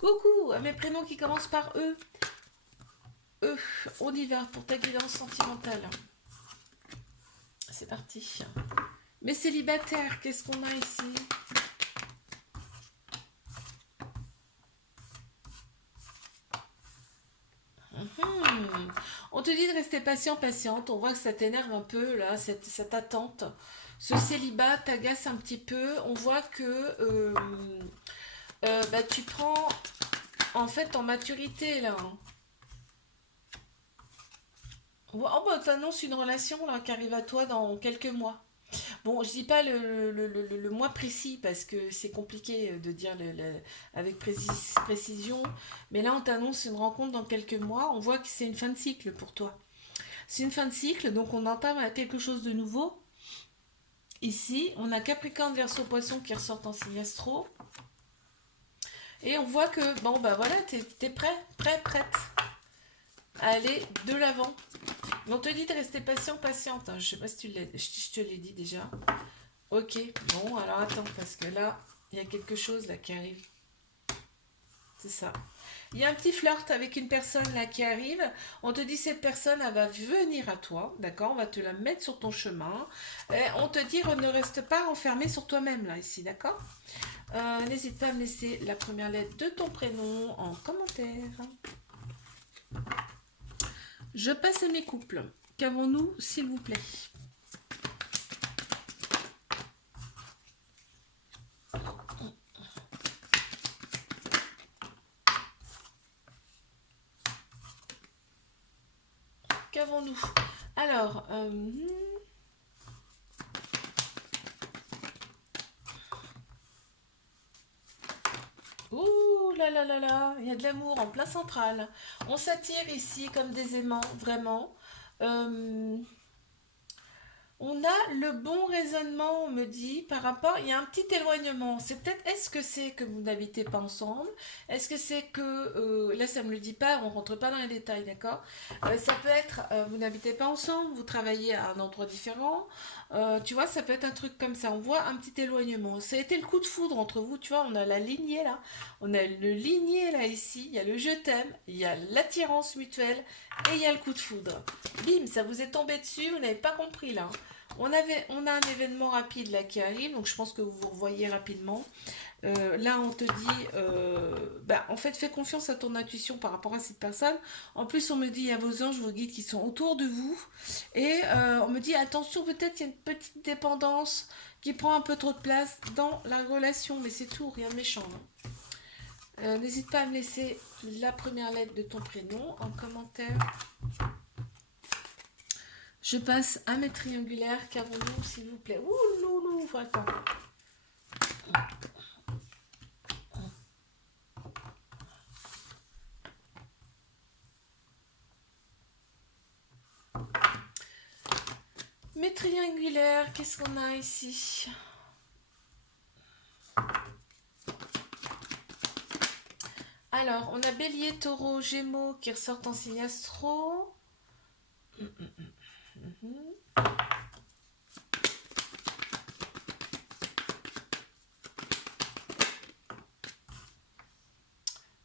Coucou, à mes prénoms qui commencent par E. E, on y va pour ta guidance sentimentale. C'est parti. Mes célibataires, qu'est-ce qu'on a ici? On te dit de rester patient, patiente. On voit que ça t'énerve un peu, là, cette attente. Ce célibat t'agace un petit peu. On voit que tu prends en fait en maturité, là. Oh, bah, t'annonces une relation là, qui arrive à toi dans quelques mois. Bon, je dis pas le mois précis parce que c'est compliqué de dire avec précision, mais là on t'annonce une rencontre dans quelques mois, on voit que c'est une fin de cycle pour toi. C'est une fin de cycle, donc on entame à quelque chose de nouveau. Ici, on a Capricorne, Verseau, Poisson qui ressortent en signe astro. Et on voit que, bon bah voilà, t'es prête à aller de l'avant. Mais on te dit de rester patient, patiente, hein. Je sais pas si je te l'ai dit déjà. Ok, bon, alors attends, parce que là, il y a quelque chose là qui arrive. C'est ça. Il y a un petit flirt avec une personne là qui arrive. On te dit cette personne, elle va venir à toi, d'accord? On va te la mettre sur ton chemin. Et on te dit ne reste pas enfermé sur toi-même là ici, d'accord? N'hésite pas à me laisser la première lettre de ton prénom en commentaire. Je passe à mes couples. Qu'avons-nous, s'il vous plaît? Qu'avons-nous? Alors, ouh là là là là, il y a de l'amour en plein central. On s'attire ici comme des aimants, vraiment. Euh, on a le bon raisonnement, on me dit, par rapport, il y a un petit éloignement. C'est peut-être, est-ce que c'est que vous n'habitez pas ensemble? Est-ce que c'est que, là ça me le dit pas, on rentre pas dans les détails, d'accord? Ça peut être, vous n'habitez pas ensemble, vous travaillez à un endroit différent. Tu vois, ça peut être un truc comme ça. On voit un petit éloignement. Ça a été le coup de foudre entre vous, tu vois, on a la lignée là. On a le ligné là ici, il y a le je t'aime, il y a l'attirance mutuelle et il y a le coup de foudre. Bim, ça vous est tombé dessus, vous n'avez pas compris là. On a un événement rapide là qui arrive, donc je pense que vous vous revoyez rapidement. Là, on te dit, en fait, fais confiance à ton intuition par rapport à cette personne. En plus, on me dit, il y a vos anges, vos guides qui sont autour de vous. Et on me dit, attention, peut-être il y a une petite dépendance qui prend un peu trop de place dans la relation, mais c'est tout, rien de méchant, hein. N'hésite pas à me laisser la première lettre de ton prénom en commentaire. Je passe à mes triangulaires. Qu'avons-nous, s'il vous plaît? Ouh, loulou, attends. Mes triangulaires, qu'est-ce qu'on a ici? Alors, on a Bélier, Taureau, Gémeaux qui ressortent en signe astro.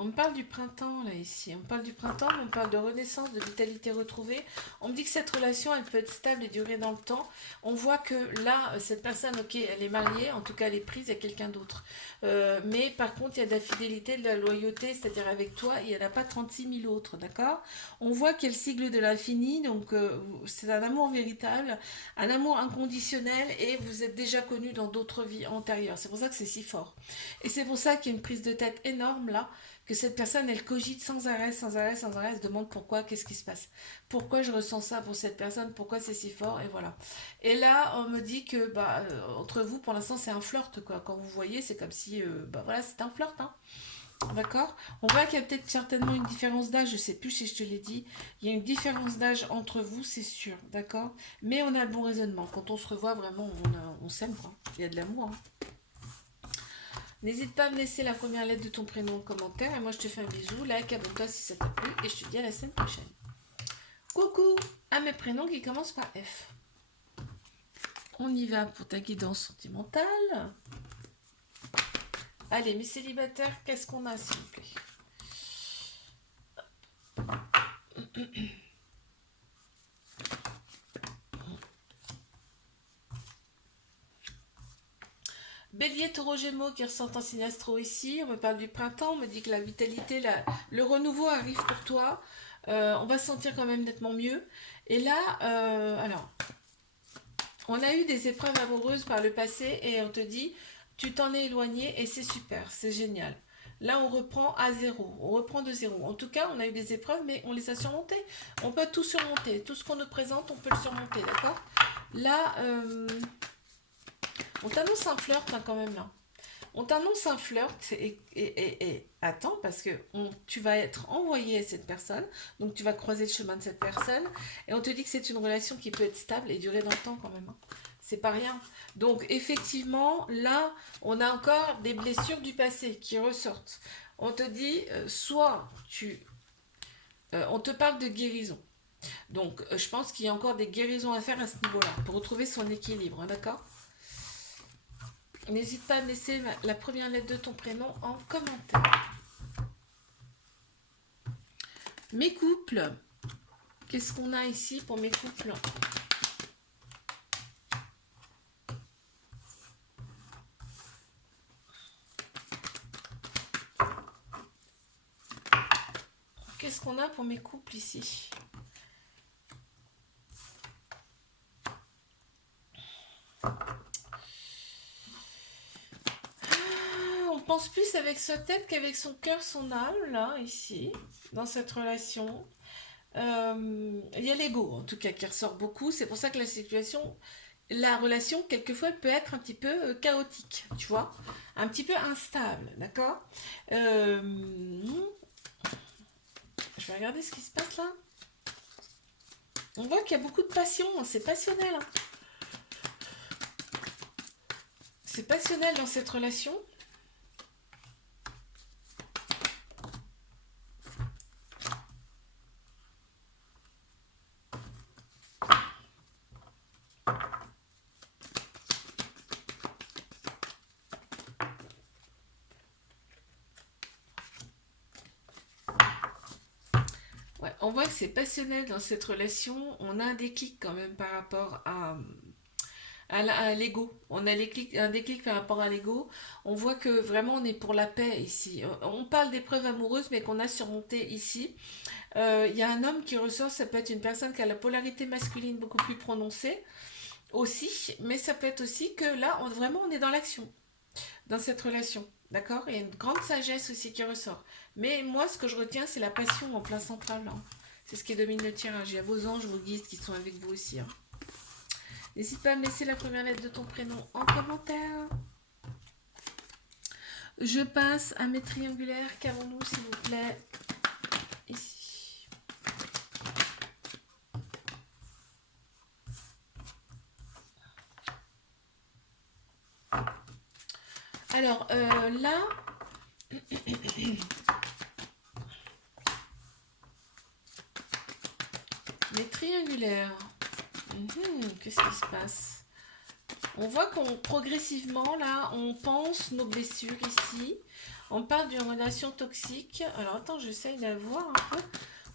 On me parle du printemps là ici. On me parle du printemps, mais on parle de renaissance, de vitalité retrouvée. On me dit que cette relation, elle peut être stable et durer dans le temps. On voit que là, cette personne, ok, elle est mariée, en tout cas elle est prise à quelqu'un d'autre. Mais par contre, il y a de la fidélité, de la loyauté, c'est-à-dire avec toi, il n'y en a pas 36 000 autres, d'accord? On voit qu'il y a le sigle de l'infini, donc c'est un amour véritable, un amour inconditionnel, et vous êtes déjà connus dans d'autres vies antérieures. C'est pour ça que c'est si fort. Et c'est pour ça qu'il y a une prise de tête énorme là, que cette personne, elle cogite sans arrêt, sans arrêt, sans arrêt, elle se demande pourquoi, qu'est-ce qui se passe. Pourquoi je ressens ça pour cette personne, pourquoi c'est si fort, et voilà. Et là, on me dit que, entre vous, pour l'instant, c'est un flirt, quoi. Quand vous voyez, c'est comme si, voilà, c'est un flirt, hein. D'accord? On voit qu'il y a peut-être certainement une différence d'âge, je sais plus si je te l'ai dit. Il y a une différence d'âge entre vous, c'est sûr, d'accord? Mais on a le bon raisonnement. Quand on se revoit, vraiment, on s'aime, quoi. Il y a de l'amour, hein. N'hésite pas à me laisser la première lettre de ton prénom en commentaire. Et moi, je te fais un bisou. Like, abonne-toi si ça t'a plu. Et je te dis à la semaine prochaine. Coucou à mes prénoms qui commencent par F. On y va pour ta guidance sentimentale. Allez, mes célibataires, qu'est-ce qu'on a, s'il vous plaît? Bélier, taureau, gémeaux qui ressortent en signe astro ici. On me parle du printemps, on me dit que la vitalité, le renouveau arrive pour toi. On va se sentir quand même nettement mieux. Et là, alors, on a eu des épreuves amoureuses par le passé et on te dit, tu t'en es éloigné et c'est super, c'est génial. Là, on reprend à zéro, on reprend de zéro. En tout cas, on a eu des épreuves, mais on les a surmontées. On peut tout surmonter. Tout ce qu'on nous présente, on peut le surmonter, d'accord? Là, on t'annonce un flirt hein, quand même là. On t'annonce un flirt et attends parce que tu vas être envoyé à cette personne, donc tu vas croiser le chemin de cette personne et on te dit que c'est une relation qui peut être stable et durer dans le temps quand même. Hein. C'est pas rien. Donc effectivement, là, on a encore des blessures du passé qui ressortent. On te dit, on te parle de guérison. Donc je pense qu'il y a encore des guérisons à faire à ce niveau-là pour retrouver son équilibre, hein, d'accord? N'hésite pas à me laisser la première lettre de ton prénom en commentaire. Mes couples. Qu'est-ce qu'on a ici pour mes couples? Qu'est-ce qu'on a pour mes couples ici? On pense plus avec sa tête qu'avec son cœur, son âme, là, ici, dans cette relation. Il y a l'ego, en tout cas, qui ressort beaucoup. C'est pour ça que la relation, quelquefois, elle peut être un petit peu chaotique, tu vois, un petit peu instable, d'accord. Je vais regarder ce qui se passe là. On voit qu'il y a beaucoup de passion, hein, c'est passionnel. Hein. C'est passionnel dans cette relation. Ouais, on voit que c'est passionnel dans cette relation. On a un déclic quand même par rapport à l'ego. On a un déclic par rapport à l'ego. On voit que vraiment on est pour la paix ici. On parle d'épreuves amoureuses, mais qu'on a surmontées ici. Il y a un homme qui ressort, ça peut être une personne qui a la polarité masculine beaucoup plus prononcée aussi, mais ça peut être aussi que là, vraiment, on est dans l'action, dans cette relation. D'accord. Il y a une grande sagesse aussi qui ressort. Mais moi, ce que je retiens, c'est la passion en plein central. Hein. C'est ce qui domine le tirage. Il y a vos anges, vos guides qui sont avec vous aussi. Hein. N'hésite pas à me laisser la première lettre de ton prénom en commentaire. Je passe à mes triangulaires. Qu'avons-nous, s'il vous plaît? Ici. Alors, là... les triangulaires. Qu'est-ce qui se passe? On voit qu'on progressivement, là, on pense nos blessures ici. On parle d'une relation toxique. Alors, attends, j'essaye d'avoir un peu.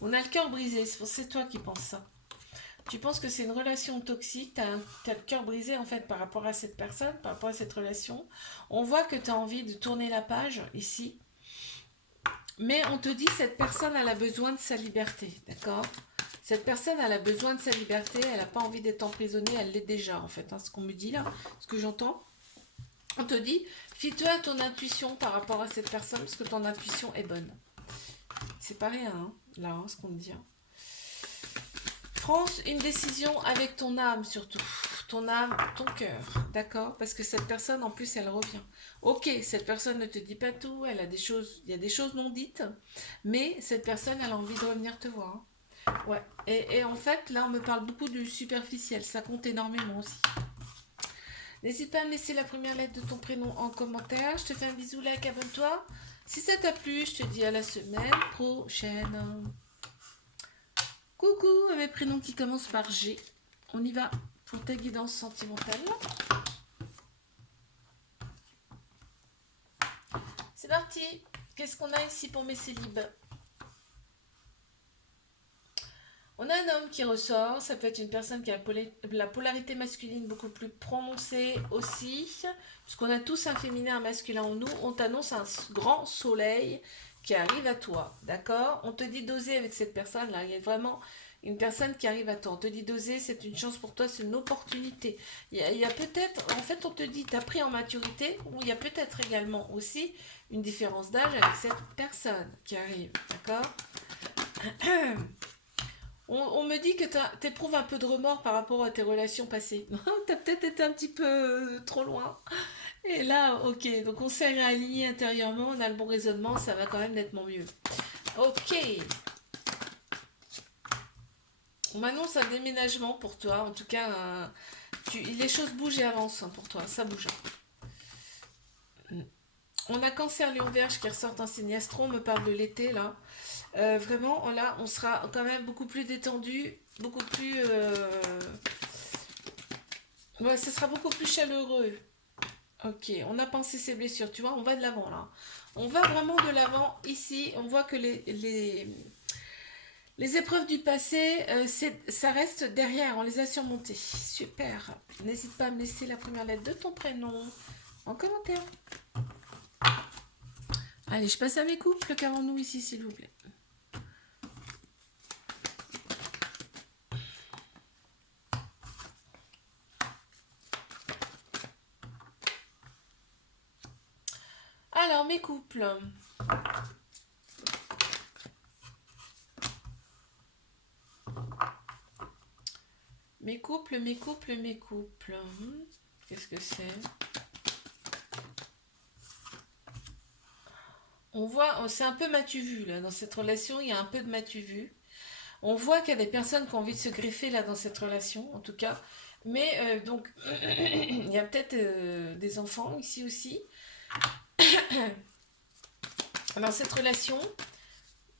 On a le cœur brisé. C'est toi qui penses ça. Tu penses que c'est une relation toxique. Tu as le cœur brisé, en fait, par rapport à cette personne, par rapport à cette relation. On voit que tu as envie de tourner la page, ici. Mais on te dit que cette personne, elle a besoin de sa liberté. D'accord? Cette personne, elle a besoin de sa liberté, elle n'a pas envie d'être emprisonnée, elle l'est déjà en fait, hein, ce qu'on me dit là, ce que j'entends. On te dit, fie-toi à ton intuition par rapport à cette personne, parce que ton intuition est bonne. C'est pas rien, hein, là, hein, ce qu'on me dit. Hein. Prends une décision avec ton âme surtout, ton âme, ton cœur, d'accord? Parce que cette personne, en plus, elle revient. Ok, cette personne ne te dit pas tout, elle a des choses, il y a des choses non dites, mais cette personne, elle a envie de revenir te voir. Hein. Ouais, et en fait, là, on me parle beaucoup du superficiel, ça compte énormément aussi. N'hésite pas à me laisser la première lettre de ton prénom en commentaire. Je te fais un bisou, like, abonne-toi. Si ça t'a plu, je te dis à la semaine prochaine. Coucou à mes prénoms qui commencent par G. On y va pour ta guidance sentimentale. C'est parti. Qu'est-ce qu'on a ici pour mes célibes? On a un homme qui ressort, ça peut être une personne qui a la polarité masculine beaucoup plus prononcée aussi, puisqu'on a tous un féminin, un masculin en nous, on t'annonce un grand soleil qui arrive à toi, d'accord? On te dit d'oser avec cette personne-là, il y a vraiment une personne qui arrive à toi, on te dit d'oser, c'est une chance pour toi, c'est une opportunité. Il y a peut-être, en fait on te dit, tu as pris en maturité, ou il y a peut-être également aussi une différence d'âge avec cette personne qui arrive, d'accord? On me dit que tu éprouves un peu de remords par rapport à tes relations passées. Tu as peut-être été un petit peu trop loin. Et là, ok, donc on s'est réaligné intérieurement, on a le bon raisonnement, ça va quand même nettement mieux. Ok, on m'annonce un déménagement pour toi, en tout cas, les choses bougent et avancent pour toi, ça bouge. On a Cancer, Lion, Vierge qui ressortent en signe astro, on me parle de l'été là. Vraiment, là, on sera quand même beaucoup plus détendu, beaucoup plus... Ouais, ce sera beaucoup plus chaleureux. Ok, on a pensé ses blessures, tu vois, on va de l'avant là. On va vraiment de l'avant ici. On voit que les épreuves du passé, ça reste derrière, on les a surmontées. Super. N'hésite pas à me laisser la première lettre de ton prénom en commentaire. Allez, je passe à mes couples, qu'avons-nous ici, s'il vous plaît? Alors, mes couples. Mes couples, mes couples, mes couples. Qu'est-ce que c'est? On voit, c'est un peu m'as-tu vu là, dans cette relation, il y a un peu de m'as-tu vu. On voit qu'il y a des personnes qui ont envie de se greffer là dans cette relation, en tout cas. Mais donc, il y a peut-être des enfants ici aussi, dans cette relation.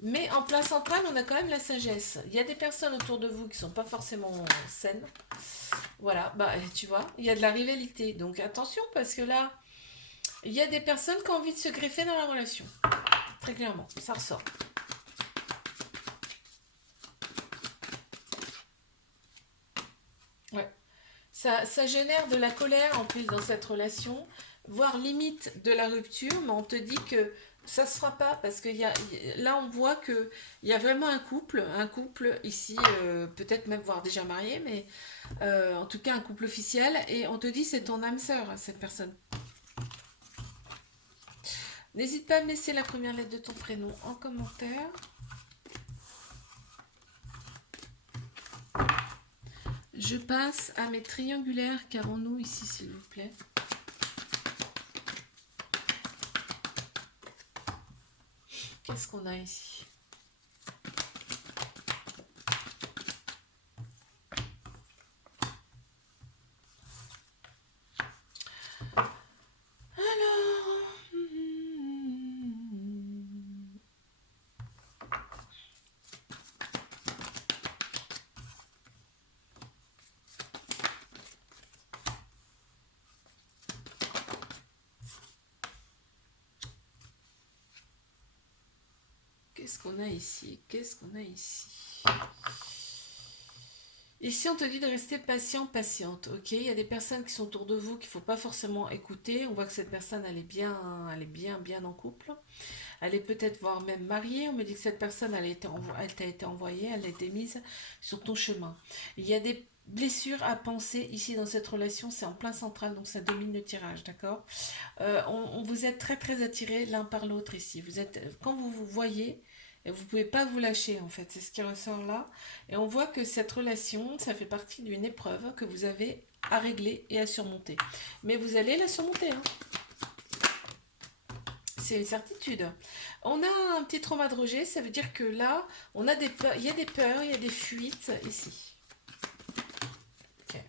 Mais en place centrale, on a quand même la sagesse. Il y a des personnes autour de vous qui sont pas forcément saines. Voilà, bah tu vois, il y a de la rivalité. Donc attention, parce que là, il y a des personnes qui ont envie de se greffer dans la relation. Très clairement, ça ressort. Ouais. Ça génère de la colère en plus dans cette relation, voire limite de la rupture, mais on te dit que ça se fera pas parce que là on voit que il y a vraiment un couple ici, peut-être même voire déjà marié, mais en tout cas un couple officiel, et on te dit c'est ton âme sœur, cette personne. N'hésite pas à me laisser la première lettre de ton prénom en commentaire. Je passe à mes triangulaires. Qu'avons-nous ici, s'il vous plaît? Qu'est-ce qu'on a ici? Alors... Qu'est-ce qu'on a ici? Qu'est-ce qu'on a ici? Ici, on te dit de rester patient, patiente, ok? Il y a des personnes qui sont autour de vous qu'il ne faut pas forcément écouter. On voit que cette personne, elle est bien en couple. Elle est peut-être voire même mariée. On me dit que cette personne, elle t'a été envoyée, elle a été mise sur ton chemin. Il y a des blessures à penser ici dans cette relation, c'est en plein central, donc ça domine le tirage, d'accord? On vous êtes très très attirés l'un par l'autre ici. Quand vous vous voyez, et vous pouvez pas vous lâcher en fait, c'est ce qui ressort là. Et on voit que cette relation, ça fait partie d'une épreuve que vous avez à régler et à surmonter. Mais vous allez la surmonter, hein. C'est une certitude. On a un petit trauma de rejet, ça veut dire que là, on a des peurs, il y a des peurs, il y a des fuites ici. Ok.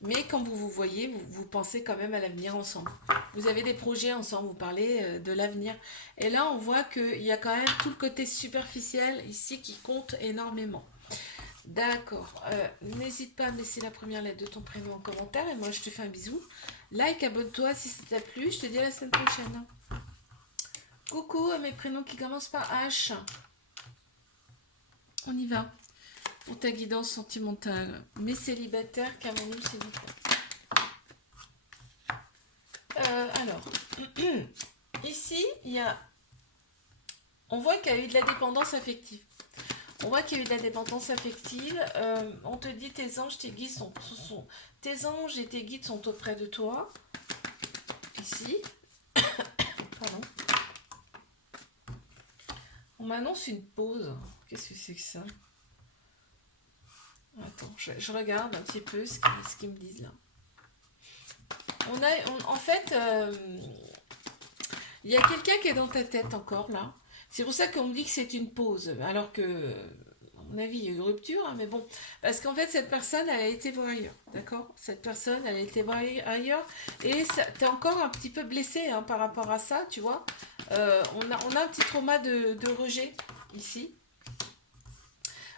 Mais quand vous vous voyez, vous pensez quand même à l'avenir ensemble. Vous avez des projets ensemble, vous parlez de l'avenir. Et là, on voit qu'il y a quand même tout le côté superficiel ici qui compte énormément. D'accord. N'hésite pas à me laisser la première lettre de ton prénom en commentaire. Et moi, je te fais un bisou. Like, abonne-toi si ça t'a plu. Je te dis à la semaine prochaine. Coucou à mes prénoms qui commencent par H. On y va. Pour ta guidance sentimentale. Mes célibataires, qu'avons-nous s'il vous plaît? Alors, ici, il y a... On voit qu'il y a eu de la dépendance affective. On voit qu'il y a eu de la dépendance affective. On te dit tes anges, tes guides tes anges et tes guides sont auprès de toi. Ici. Pardon. On m'annonce une pause. Qu'est-ce que c'est que ça? Attends, je regarde un petit peu ce qu'ils me disent là. En fait, il y a quelqu'un qui est dans ta tête encore là. C'est pour ça qu'on me dit que c'est une pause. Alors que, à mon avis, il y a eu rupture, hein, mais bon. Parce qu'en fait, cette personne, elle a été voir ailleurs. D'accord? Cette personne, elle a été voir ailleurs. Et t'es encore un petit peu blessé hein, par rapport à ça, tu vois. On a un petit trauma de rejet ici.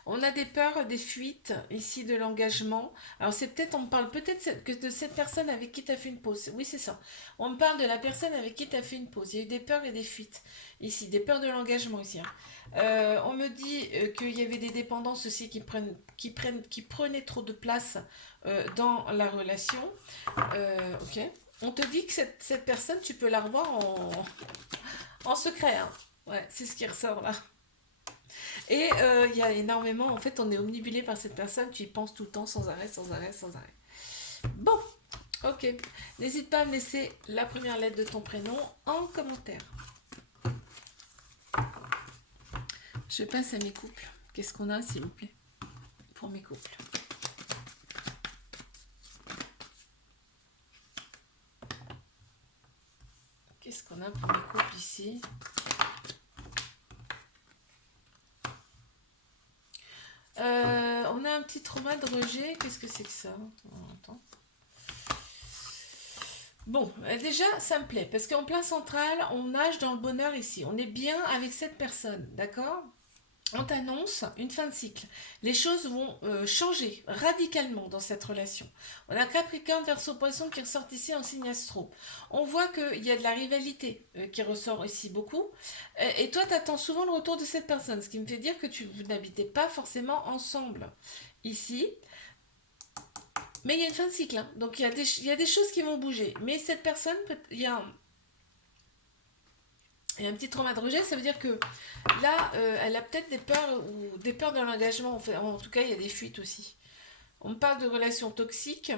On a des peurs, des fuites ici de l'engagement. Alors c'est peut-être, on me parle peut-être que de cette personne avec qui tu as fait une pause. Oui, c'est ça. On me parle de la personne avec qui tu as fait une pause. Il y a eu des peurs et des fuites ici, des peurs de l'engagement ici. Hein. On me dit qu'il y avait des dépendances aussi qui prenaient trop de place dans la relation. Ok. On te dit que cette personne, tu peux la revoir en secret. Hein. Ouais, c'est ce qui ressort là. Et il y a énormément, en fait, on est omnibulé par cette personne, tu y penses tout le temps, sans arrêt, sans arrêt, sans arrêt. Bon, ok. N'hésite pas à me laisser la première lettre de ton prénom en commentaire. Je passe à mes couples. Qu'est-ce qu'on a, s'il vous plaît, pour mes couples? Qu'est-ce qu'on a pour mes couples ici? On a un petit trauma de rejet. Qu'est-ce que c'est que ça? Attends. Bon, déjà, ça me plaît. Parce qu'en plein central, on nage dans le bonheur ici. On est bien avec cette personne, d'accord? On t'annonce une fin de cycle. Les choses vont changer radicalement dans cette relation. On a Capricorne, Verseau, Poisson qui ressortent ici en signe astro. On voit qu'il y a de la rivalité qui ressort ici beaucoup. Et toi, tu attends souvent le retour de cette personne, ce qui me fait dire que vous n'habitez pas forcément ensemble ici. Mais il y a une fin de cycle, hein. Donc il y a des choses qui vont bouger. Mais cette personne, il y a un petit trauma de rejet, ça veut dire que là, elle a peut-être des peurs de l'engagement. En tout cas, il y a des fuites aussi. On me parle de relations toxiques,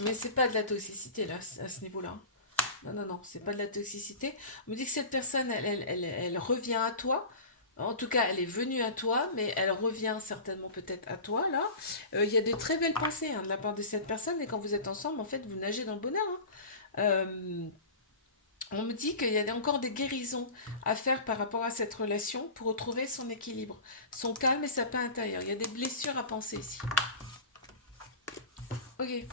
mais c'est pas de la toxicité là, à ce niveau-là. Non, non, non, c'est pas de la toxicité. On me dit que cette personne, elle revient à toi. En tout cas, elle est venue à toi, mais elle revient certainement peut-être à toi là. Il y a de très belles pensées hein, de la part de cette personne, et quand vous êtes ensemble, en fait, vous nagez dans le bonheur. Hein. On me dit qu'il y a encore des guérisons à faire par rapport à cette relation pour retrouver son équilibre, son calme et sa paix intérieure. Il y a des blessures à penser ici. Ok.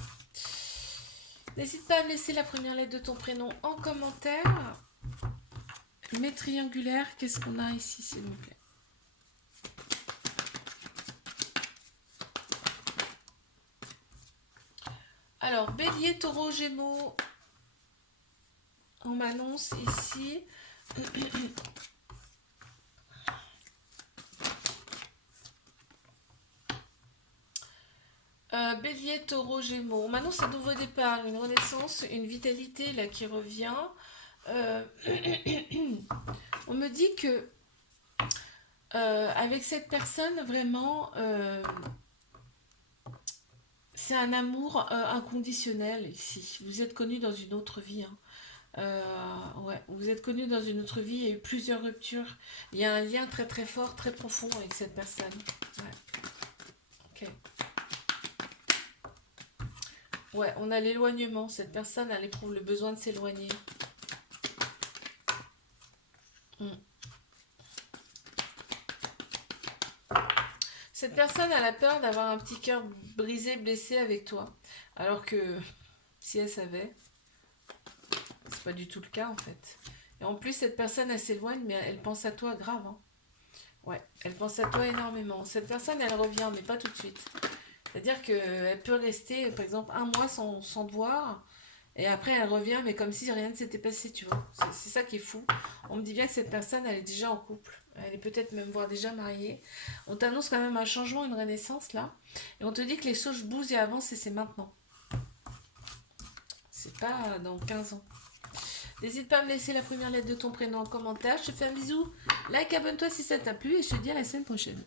N'hésite pas à me laisser la première lettre de ton prénom en commentaire. Mes triangulaires, qu'est-ce qu'on a ici, s'il vous plaît? Alors, Bélier, Taureau, Gémeaux. On m'annonce ici. Bélier, Taureau, Gémeaux. On m'annonce un nouveau départ, une renaissance, une vitalité là qui revient. On me dit que avec cette personne, vraiment, c'est un amour inconditionnel ici. Vous êtes connus dans une autre vie. Hein. Ouais, vous êtes connus dans une autre vie, il y a eu plusieurs ruptures. Il y a un lien très très fort, très profond avec cette personne. Ouais. Ok. Ouais, on a l'éloignement. Cette personne, elle éprouve le besoin de s'éloigner. Cette personne, elle a peur d'avoir un petit cœur brisé, blessé avec toi. Alors que si elle savait, c'est pas du tout le cas en fait. Et en plus, cette personne, elle s'éloigne, mais elle pense à toi grave. Hein. Ouais, elle pense à toi énormément. Cette personne, elle revient, mais pas tout de suite. C'est-à-dire qu'elle peut rester, par exemple, un mois sans te voir. Et après, elle revient, mais comme si rien ne s'était passé, tu vois. C'est ça qui est fou. On me dit bien que cette personne, elle est déjà en couple. Elle est peut-être même voire déjà mariée. On t'annonce quand même un changement, une renaissance là. Et on te dit que les choses bougent et avancent et c'est maintenant. C'est pas dans 15 ans. N'hésite pas à me laisser la première lettre de ton prénom en commentaire. Je te fais un bisou. Like, abonne-toi si ça t'a plu et je te dis à la semaine prochaine.